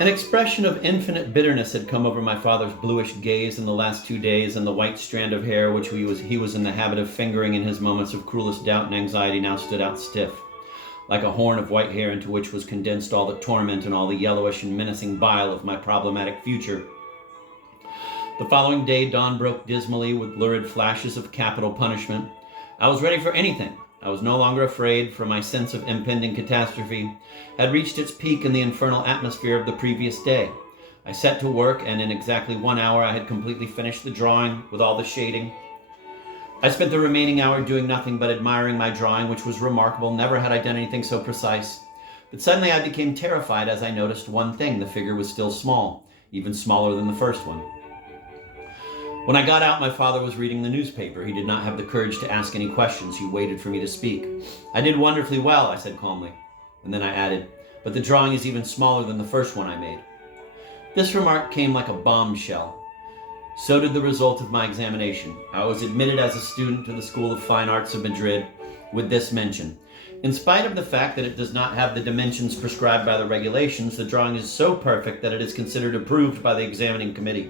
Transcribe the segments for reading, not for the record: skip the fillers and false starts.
An expression of infinite bitterness had come over my father's bluish gaze in the last 2 days, and the white strand of hair which he was in the habit of fingering in his moments of cruelest doubt and anxiety now stood out stiff, like a horn of white hair into which was condensed all the torment and all the yellowish and menacing bile of my problematic future. The following day, dawn broke dismally with lurid flashes of capital punishment. I was ready for anything. I was no longer afraid, for my sense of impending catastrophe had reached its peak in the infernal atmosphere of the previous day. I set to work, and in exactly 1 hour I had completely finished the drawing with all the shading. I spent the remaining hour doing nothing but admiring my drawing, which was remarkable. Never had I done anything so precise. But suddenly I became terrified as I noticed one thing. The figure was still small, even smaller than the first one. When I got out, my father was reading the newspaper. He did not have the courage to ask any questions. He waited for me to speak. "I did wonderfully well," I said calmly. And then I added, "But the drawing is even smaller than the first one I made." This remark came like a bombshell. So did the result of my examination. I was admitted as a student to the School of Fine Arts of Madrid with this mention: in spite of the fact that it does not have the dimensions prescribed by the regulations, the drawing is so perfect that it is considered approved by the examining committee.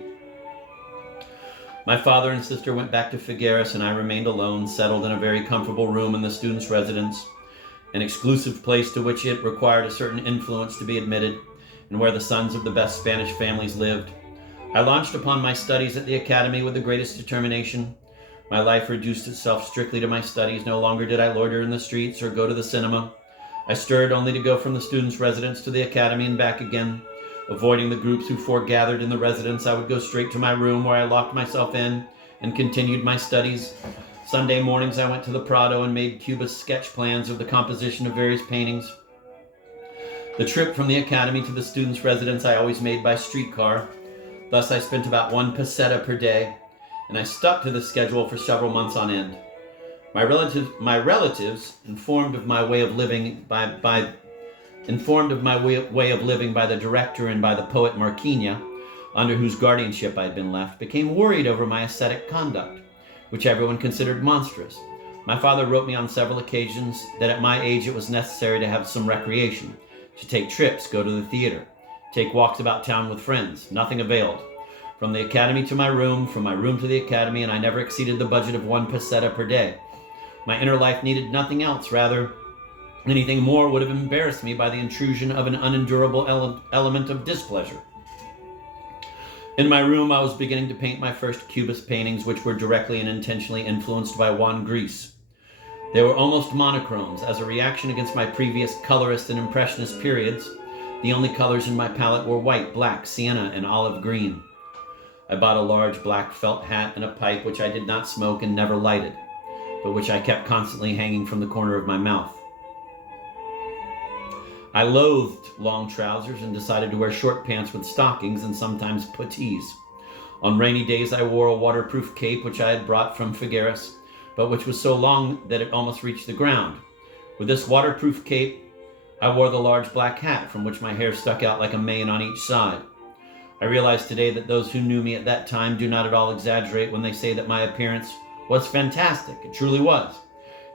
My father and sister went back to Figueres, and I remained alone, settled in a very comfortable room in the student's residence, an exclusive place to which it required a certain influence to be admitted, and where the sons of the best Spanish families lived. I launched upon my studies at the academy with the greatest determination. My life reduced itself strictly to my studies. No longer did I loiter in the streets or go to the cinema. I stirred only to go from the student's residence to the academy and back again. Avoiding the groups who foregathered in the residence, I would go straight to my room, where I locked myself in and continued my studies. Sunday mornings I went to the Prado and made cubist sketch plans of the composition of various paintings. The trip from the academy to the student's residence I always made by streetcar. Thus I spent about 1 peseta per day, and I stuck to this schedule for several months on end. My relatives, informed of my way of living by the director and by the poet Marquinha, under whose guardianship I had been left, became worried over my ascetic conduct, which everyone considered monstrous. My father wrote me on several occasions that at my age it was necessary to have some recreation, to take trips, go to the theater, take walks about town with friends. Nothing availed. From the academy to my room, from my room to the academy, and I never exceeded the budget of 1 peseta per day. My inner life needed nothing else. Rather, anything more would have embarrassed me by the intrusion of an unendurable element of displeasure. In my room, I was beginning to paint my first cubist paintings, which were directly and intentionally influenced by Juan Gris. They were almost monochromes, as a reaction against my previous colorist and impressionist periods. The only colors in my palette were white, black, sienna, and olive green. I bought a large black felt hat and a pipe, which I did not smoke and never lighted, but which I kept constantly hanging from the corner of my mouth. I loathed long trousers and decided to wear short pants with stockings and sometimes puttees. On rainy days I wore a waterproof cape which I had brought from Figueres, but which was so long that it almost reached the ground. With this waterproof cape, I wore the large black hat from which my hair stuck out like a mane on each side. I realize today that those who knew me at that time do not at all exaggerate when they say that my appearance was fantastic. It truly was.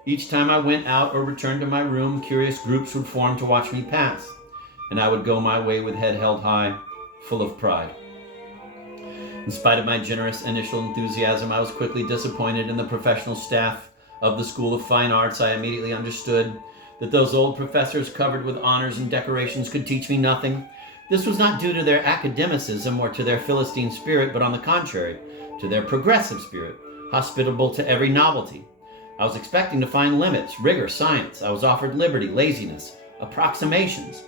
Each time I went out or returned to my room, curious groups would form to watch me pass, and I would go my way with head held high, full of pride. In spite of my generous initial enthusiasm, I was quickly disappointed in the professional staff of the School of Fine Arts. I immediately understood that those old professors covered with honors and decorations could teach me nothing. This was not due to their academicism or to their Philistine spirit, but on the contrary, to their progressive spirit, hospitable to every novelty. I was expecting to find limits, rigor, science. I was offered liberty, laziness, approximations.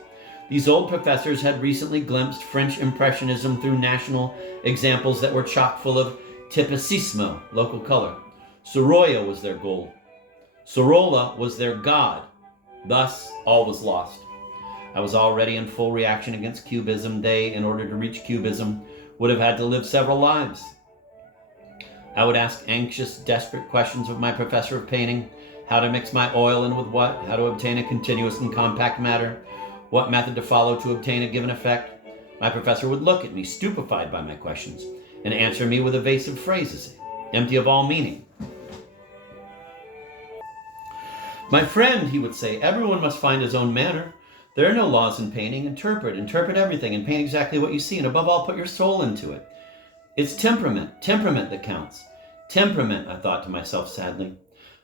These old professors had recently glimpsed French Impressionism through national examples that were chock full of tipicismo, local color. Sorolla was their goal. Sorolla was their god. Thus, all was lost. I was already in full reaction against Cubism. They, in order to reach Cubism, would have had to live several lives. I would ask anxious, desperate questions of my professor of painting: how to mix my oil and with what, how to obtain a continuous and compact matter, what method to follow to obtain a given effect. My professor would look at me, stupefied by my questions, and answer me with evasive phrases, empty of all meaning. "My friend," he would say, "everyone must find his own manner. There are no laws in painting. Interpret everything and paint exactly what you see, and above all, put your soul into it. It's temperament that counts. Temperament, I thought to myself sadly.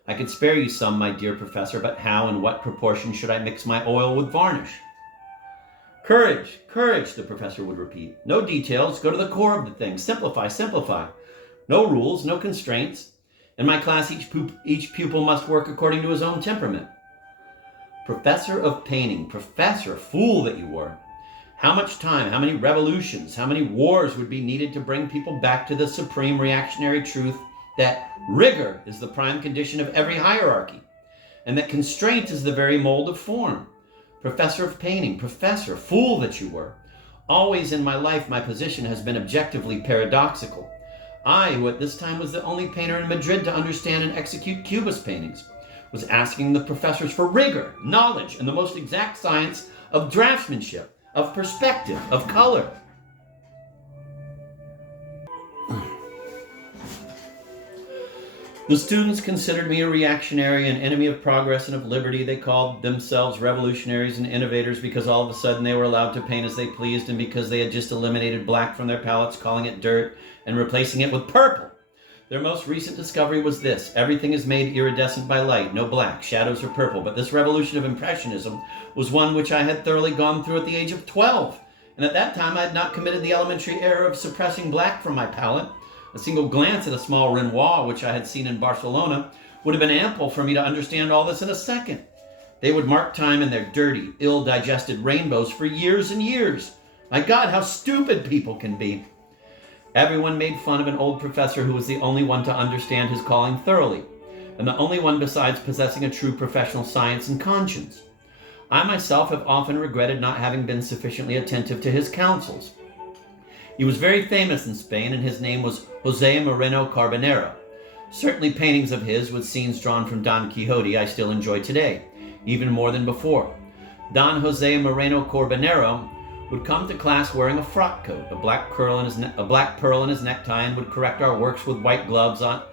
I could spare you some, my dear professor, but how and what proportion should I mix my oil with varnish? Courage, the professor would repeat. No details, go to the core of the thing. Simplify. No rules, no constraints. In my class, each pupil must work according to his own temperament. Professor of painting, professor, fool that you were. How much time, how many revolutions, how many wars would be needed to bring people back to the supreme reactionary truth that rigor is the prime condition of every hierarchy, and that constraint is the very mold of form. Professor of painting, professor, fool that you were. Always in my life, my position has been objectively paradoxical. I, who at this time was the only painter in Madrid to understand and execute Cubist paintings, was asking the professors for rigor, knowledge, and the most exact science of draftsmanship, of perspective, of color. The students considered me a reactionary, an enemy of progress and of liberty. They called themselves revolutionaries and innovators because all of a sudden they were allowed to paint as they pleased, and because they had just eliminated black from their palettes, calling it dirt, and replacing it with purple. Their most recent discovery was this: everything is made iridescent by light, no black, shadows or purple. But this revolution of Impressionism was one which I had thoroughly gone through at the age of 12. And at that time I had not committed the elementary error of suppressing black from my palette. A single glance at a small Renoir, which I had seen in Barcelona, would have been ample for me to understand all this in a second. They would mark time in their dirty, ill-digested rainbows for years and years. My God, how stupid people can be. Everyone made fun of an old professor who was the only one to understand his calling thoroughly, and the only one besides possessing a true professional science and conscience. I myself have often regretted not having been sufficiently attentive to his counsels. He was very famous in Spain, and his name was José Moreno Carbonero. Certainly paintings of his with scenes drawn from Don Quixote I still enjoy today, even more than before. Don José Moreno Carbonero would come to class wearing a frock coat, a black pearl in his necktie, and would correct our works with white gloves on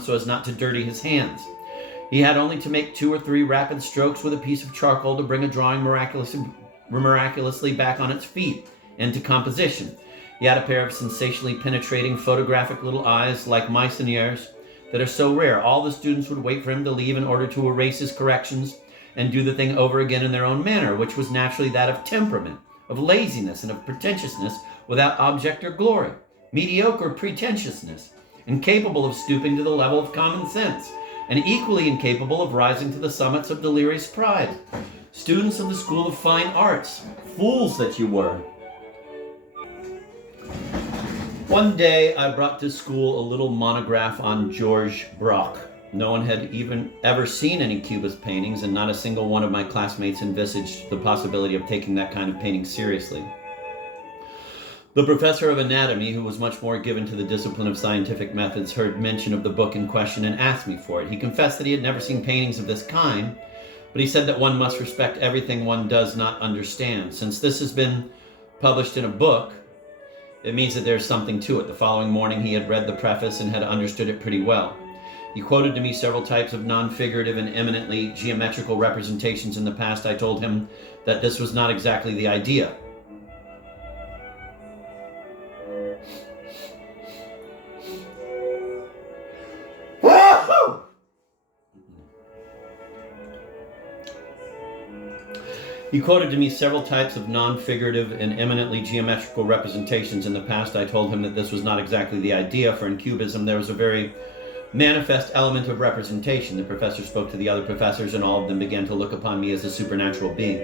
so as not to dirty his hands. He had only to make 2 or 3 rapid strokes with a piece of charcoal to bring a drawing miraculously back on its feet into composition. He had a pair of sensationally penetrating photographic little eyes like Meissonier's that are so rare. All the students would wait for him to leave in order to erase his corrections and do the thing over again in their own manner, which was naturally that of temperament, of laziness, and of pretentiousness without object or glory, mediocre pretentiousness, incapable of stooping to the level of common sense, and equally incapable of rising to the summits of delirious pride. Students of the School of Fine Arts, fools that you were. One day I brought to school a little monograph on Georges Braque. No one had even ever seen any Cubist paintings, and not a single one of my classmates envisaged the possibility of taking that kind of painting seriously. The professor of anatomy, who was much more given to the discipline of scientific methods, heard mention of the book in question and asked me for it. He confessed that he had never seen paintings of this kind, but he said that one must respect everything one does not understand. Since this has been published in a book, it means that there's something to it. The following morning he had read the preface and had understood it pretty well. He quoted to me several types of non-figurative and eminently geometrical representations in the past. I told him that this was not exactly the idea. He quoted to me several types of non-figurative and eminently geometrical representations in the past. I told him that this was not exactly the idea, for in Cubism there was a very manifest element of representation. The professor spoke to the other professors, and all of them began to look upon me as a supernatural being.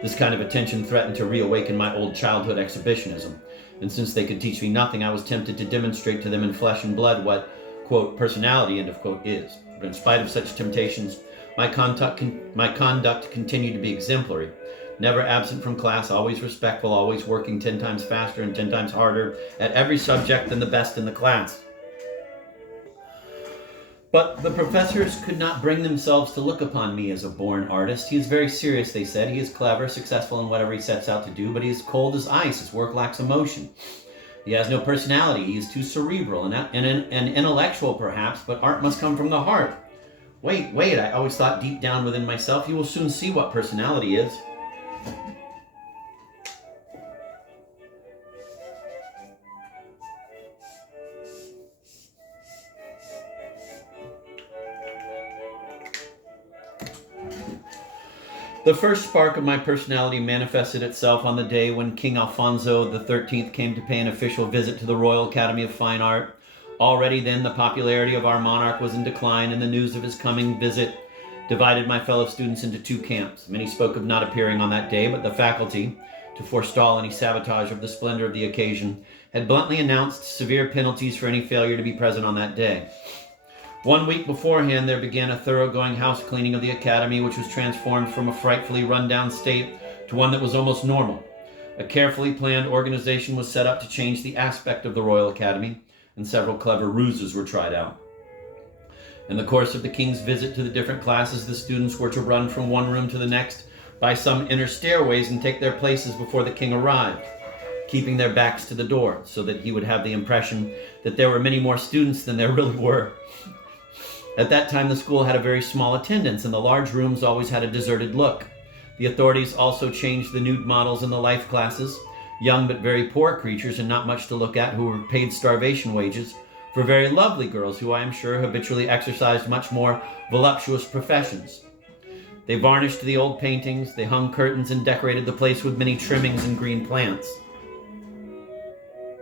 This kind of attention threatened to reawaken my old childhood exhibitionism, and since they could teach me nothing, I was tempted to demonstrate to them in flesh and blood what, quote, personality, end of quote, is. But in spite of such temptations, my conduct continued to be exemplary. Never absent from class, always respectful, always working 10 times faster and 10 times harder at every subject than the best in the class. But the professors could not bring themselves to look upon me as a born artist. He is very serious, they said. He is clever, successful in whatever he sets out to do, but he is cold as ice. His work lacks emotion. He has no personality. He is too cerebral and intellectual, perhaps, but art must come from the heart. Wait, I always thought deep down within myself, you will soon see what personality is. The first spark of my personality manifested itself on the day when King Alfonso XIII came to pay an official visit to the Royal Academy of Fine Art. Already then, the popularity of our monarch was in decline, and the news of his coming visit divided my fellow students into two camps. Many spoke of not appearing on that day, but the faculty, to forestall any sabotage of the splendor of the occasion, had bluntly announced severe penalties for any failure to be present on that day. 1 week beforehand, there began a thoroughgoing house cleaning of the academy, which was transformed from a frightfully run-down state to one that was almost normal. A carefully planned organization was set up to change the aspect of the Royal Academy, and several clever ruses were tried out. In the course of the king's visit to the different classes, the students were to run from one room to the next by some inner stairways and take their places before the king arrived, keeping their backs to the door, so that he would have the impression that there were many more students than there really were. At that time, the school had a very small attendance, and the large rooms always had a deserted look. The authorities also changed the nude models in the life classes, young but very poor creatures and not much to look at who were paid starvation wages, for very lovely girls who I am sure habitually exercised much more voluptuous professions. They varnished the old paintings, they hung curtains and decorated the place with many trimmings and green plants.